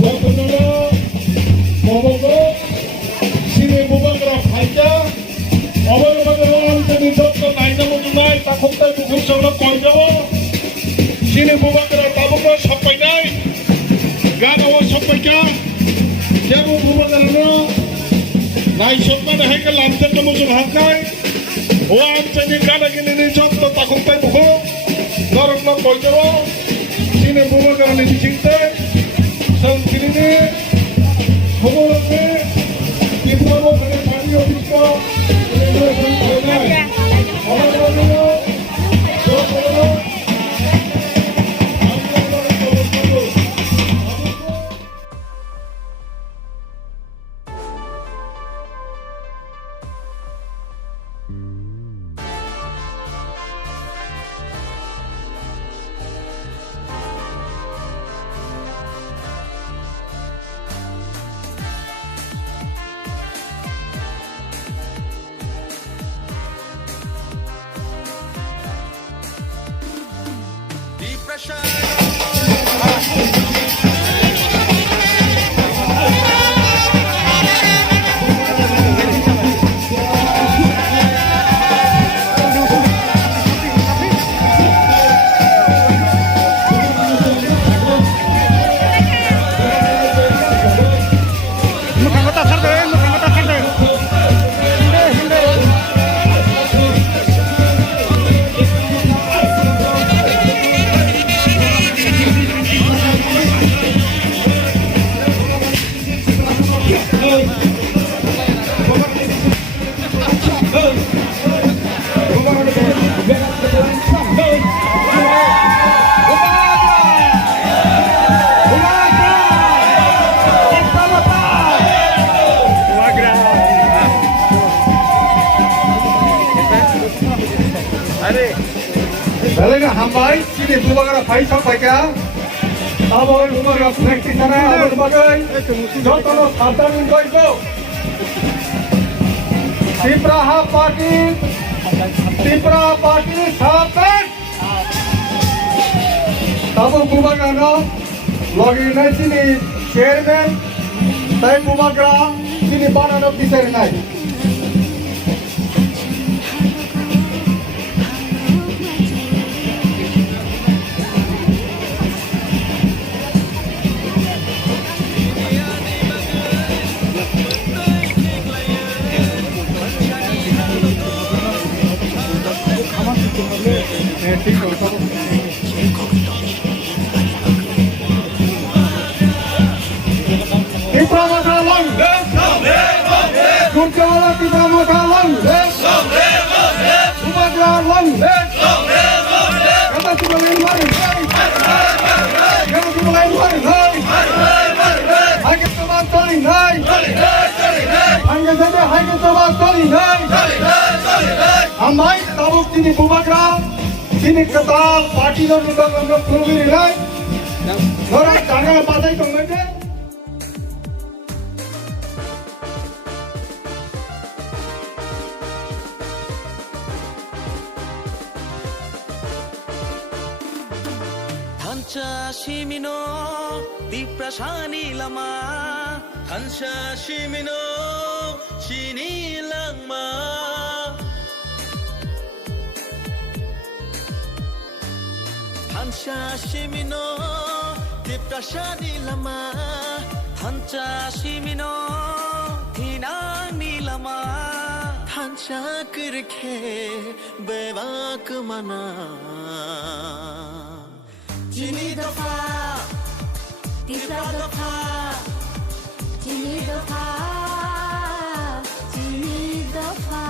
Bagaimana Momogo sini bubagra faida Abang-abang jadi dokter naiknya mengenai takut tak bukan seorang kau sini bubagra tabuknya sampai naik gak awak sampai kah siapa bubagra naik sampai naik ke lantai kamu sudah hakai wah jadi gak lagi ini dokter takut tak bukan dorong nak kau sini bubagra ini cinta sang sini ni bubagra kita mau beri padi ofisnya Bagaimana hambai sini bubagra fai sampai kah? Abang bubagra praktis sana abang bagai. Jotono sadan enjoy go. Tipraha party saban. Abang bubagra no lagi naik sini chairman. Tapi bubagra sini banana bisa naik. Hambai tabuk sini bubagra sini ketal parti lo juga nggak perlu nilai orang jangan pakai tonggatnya Thancha shimino diprashani lama Thancha shimino shini langma Thancha shimino diprashani lama Thancha shimino thinani lama Thancha kirkhe bevak mana Chini dofa, Tisra dofa, Chini dofa, Chini dofa.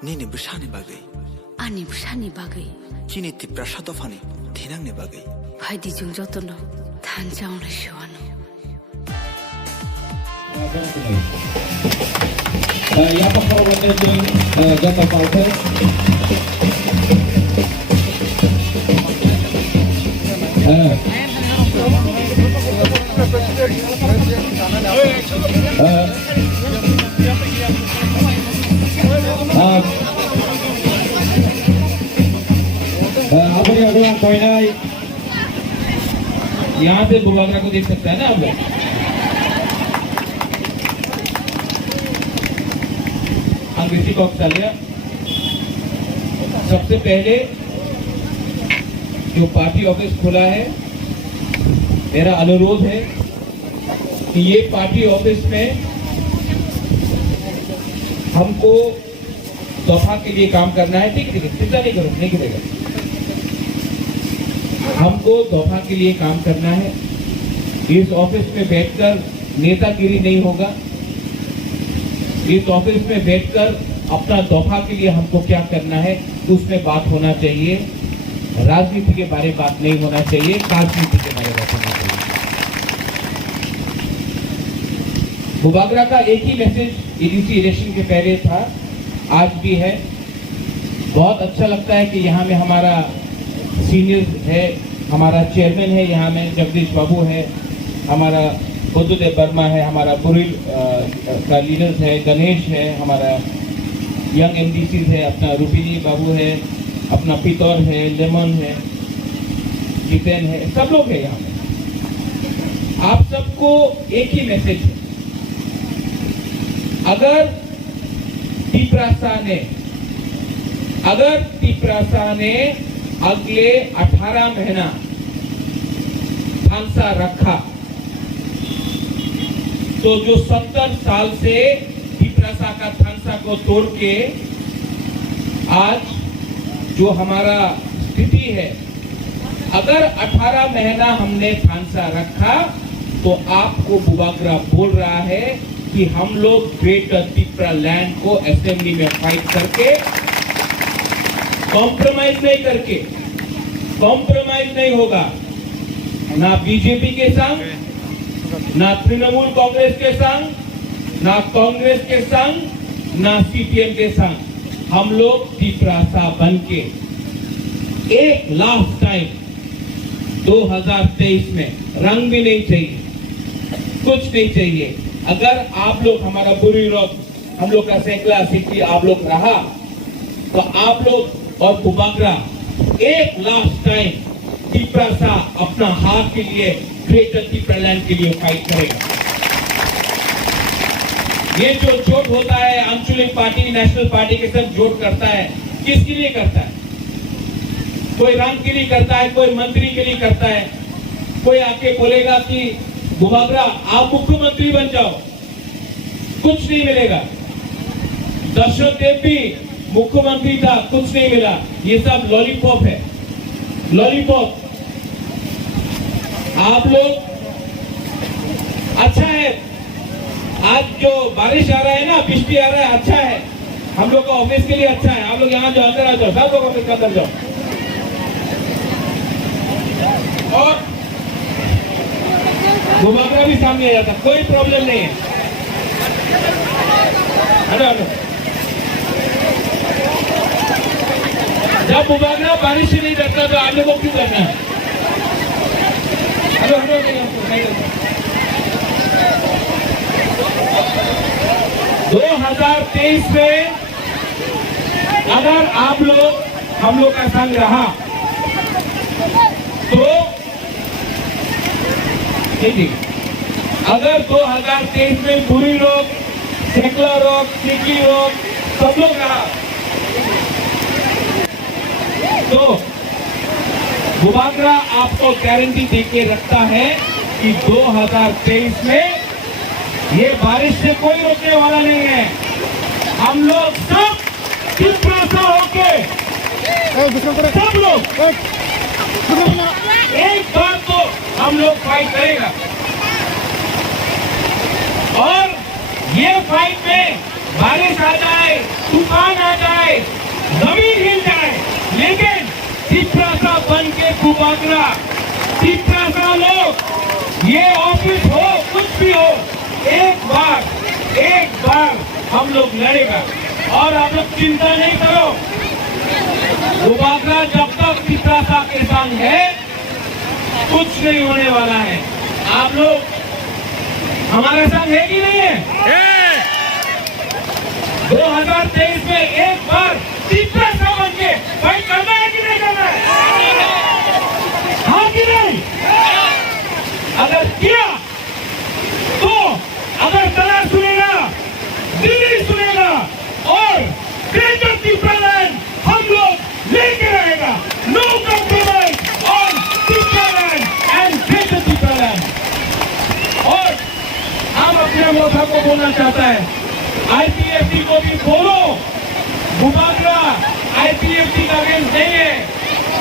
Nini bushani bagai, Ani bushani bagai. Chini tiprasha dofani, thinang ne bagai. Hai di jung jotono, Thanjang na shwano. Yang pertama jatuh palpe. Apa yang orang koinai यहाँ से बुबागरा को देख सकता है ना आप लोग। अंग्रेजी को चलिए। सबसे पहले जो पार्टी ऑफिस खुला है, मेरा अनुरोध है कि ये पार्टी ऑफिस में हमको दफा के लिए काम करना है। ठीक है, चिंता नहीं करो, नहीं गिरेगा। हमको दफा के लिए काम करना है। इस ऑफिस में बैठकर नेतागिरी नहीं होगा। इस ऑफिस में बैठकर अपना दफा के लिए हमको क्या करना है उसमें बात होना चाहिए। राजनीति के बारे में बात नहीं होना चाहिए, राजनीति के बारे में बात होना चाहिए। बुबागरा का एक ही मैसेज एडीसी इलेक्शन के पहले था, आज भी है। बहुत अच्छा लगता है कि यहाँ में हमारा सीनियर है, हमारा चेयरमैन है, यहाँ में जगदीश बाबू है, हमारा बुद्धदेव वर्मा है, हमारा बुरिल का लीडर्स है, गणेश है, हमारा यंग एमडीसी है, अपना रूपिनी बाबू है, अपना पितौर है, लेमन है, जितेन है, सब लोग है यहाँ पे। आप सबको एक ही मैसेज है, अगर तिपरासा ने अगले 18 महीना थानसा रखा तो जो 70 साल से तिपरासा का थानसा को तोड़ के आज जो हमारा स्थिति है, अगर 18 महीना हमने थानसा रखा तो आपको बुबागरा बोल रहा है कि हम लोग ग्रेटर तिपरा लैंड को असेंबली में फाइट करके कॉम्प्रोमाइज नहीं होगा, ना बीजेपी के संग, ना तृणमूल कांग्रेस के संग, ना कांग्रेस के संग, ना सीपीएम के संग। हम लोग तिपरासा बन के एक लास्ट टाइम 2023 में रंग भी नहीं चाहिए, कुछ नहीं चाहिए। अगर आप लोग हमारा बुरी रोक, हम लोग का सैकड़ा सिक्की आप लोग रहा तो आप लोग और बुबागरा एक लास्ट टाइम तिपरासा अपना हाथ के लिए ग्रेटर तिपरा लैंड के लिए फाइट करेगा। ये जो जोट होता है आंचलिक पार्टी नेशनल पार्टी के साथ जोट करता है, किसके लिए करता है? कोई रंग के लिए करता है, कोई मंत्री के लिए करता है। कोई आके बोलेगा कि बुबागरा आप मुख्यमंत्री बन जाओ, कुछ नहीं मिलेगा। दशरथ देव भी मुख्यमंत्री था, कुछ नहीं मिला। ये सब लॉलीपॉप है, लॉलीपॉप। आप लोग अच्छा है, आज जो बारिश आ रहा है ना, बिजली आ रहा है, अच्छा है, हम लोग का ऑफिस के लिए अच्छा है। आप लोग यहाँ जो अंदर आ जाओ, सब लोग ऑफिस के अंदर जाओ। और बुबागरा भी सामने आ जाता, कोई प्रॉब्लम नहीं है। जब बुबागरा बारिश से नहीं डरता तो आप लोगों को क्यों करना है? 2023 में अगर आप लोग हम लोग का संग रहा तो अगर 2023 में बुरी रोग, सैकड़ा रोग, सिक्की रोग सब लोग रहा तो बुबागरा आपको गारंटी देके रखता है कि 2023 में ये बारिश से कोई रोकने वाला नहीं है। हम लोग सब तिपरासा होके सब लोग एक बार तो हम लोग फाइट करेगा। और ये फाइट में बारिश आ जाए, तूफान आ जाए, जमीन हिल जाए, लेकिन तिपरासा बन के बुबागरा, तिपरासा लोग, ये ऑफिस हो कुछ भी हो, एक बार हम लोग लड़ेगा। और आप लोग चिंता नहीं करो, बुबागरा जब तक तिपरासा के संग है कुछ नहीं होने वाला है। आप लोग हमारे संग है कि नहीं है? 2023 में एक बार तिपरासा बन के फाइट करना है कि नहीं करना है? हाँ कि नहीं? अगर किया तो अगर तला सुनेगा, दिल्ली सुनेगा और ग्रेटर त्रिपुरालैंड हम लोग लेके रहेगा। No compromise on Tripuraland and greater Tripuraland. और हम अपने मोथा को बोलना चाहता है, आईपीएफटी को भी बोलो, भूभागरा आईपीएफटी का अगेंस्ट नहीं है।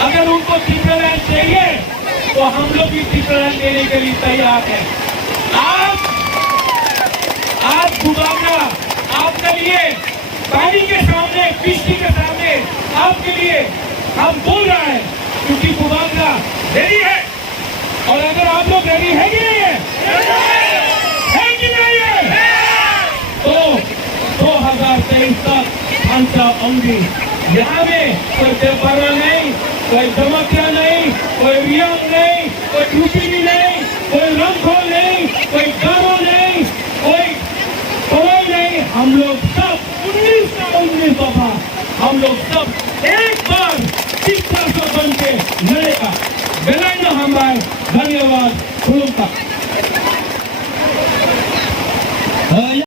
अगर उनको त्रिपुरालैंड चाहिए तो हम लोग भी त्रिपुरालैंड देने के लिए तैयार हैं। आप भूभागरा आपके लिए पानी के सामने, किश्ती के सामने आपके लिए हम बोल रहे हैं, क्योंकि भूभागरा रेडी है। और अगर आप लोग रेडी है कि नहीं है, कि नहीं है, तो 2023 तक भांसा होंगी। यहाँ में कोई देवबर्मा नहीं, कोई दमकिया नहीं, कोई रियांग नहीं, कोई यूपी नहीं, कोई रंगखोल नहीं, कोई गारो नहीं, कोई कोई नहीं। हम लोग सब 19 का 19 दफा हम लोग सब एक बार शिक्षा बन के लड़ेगा। बेलाइना हमारे धन्यवाद।